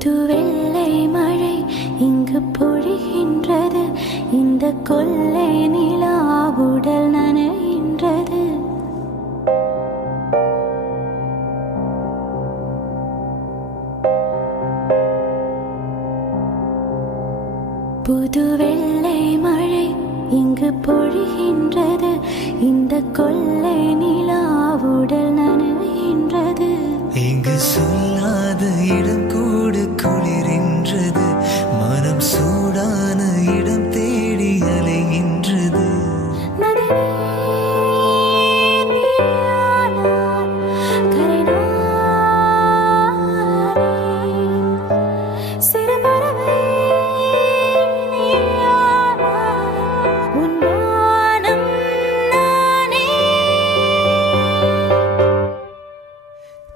புது வெள்ளை மழை இங்கு பொழிகின்றது. இந்த கொள்ளை நிலா உடல் நனைகின்றது. புது வெள்ளை மழை இங்கு பொழிகின்றது. இந்த கொள்ளை நிலா உடல் நனைகின்றது. இங்கு சொல்லாத இடம் கூட குளிரின்றது. மனம் சூடான இடம் தேடி அலைகின்றது.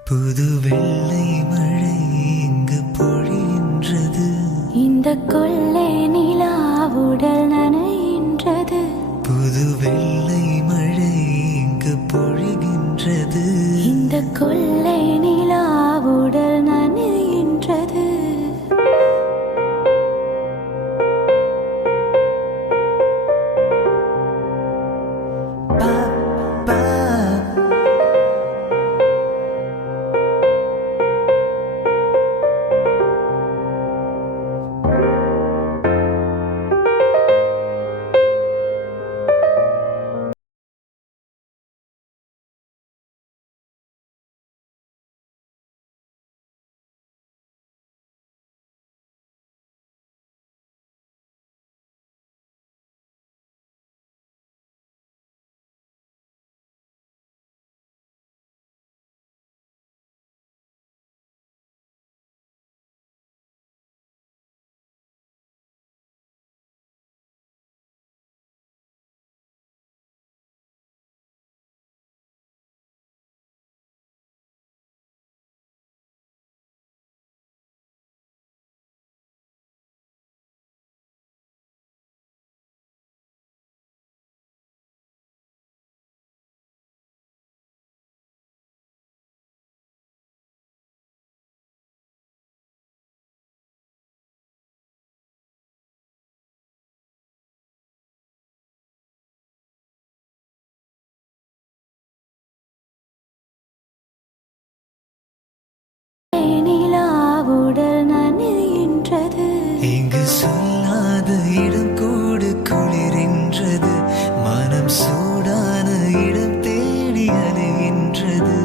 புது வெள்ளை மழை இங்கு பொழிகின்றது. இந்த கொள்ளை நிலா உடல் நனைகின்றது. புது வெள்ளை மழை இங்கு பொழிகின்றது. இந்த கொள்ளை நிலா உடல் நனைகின்றது. இங்கு சொல்லாத இடம் கூட குளிரின்றது. மனம் சூடான இடம் தேடி அலைகின்றது.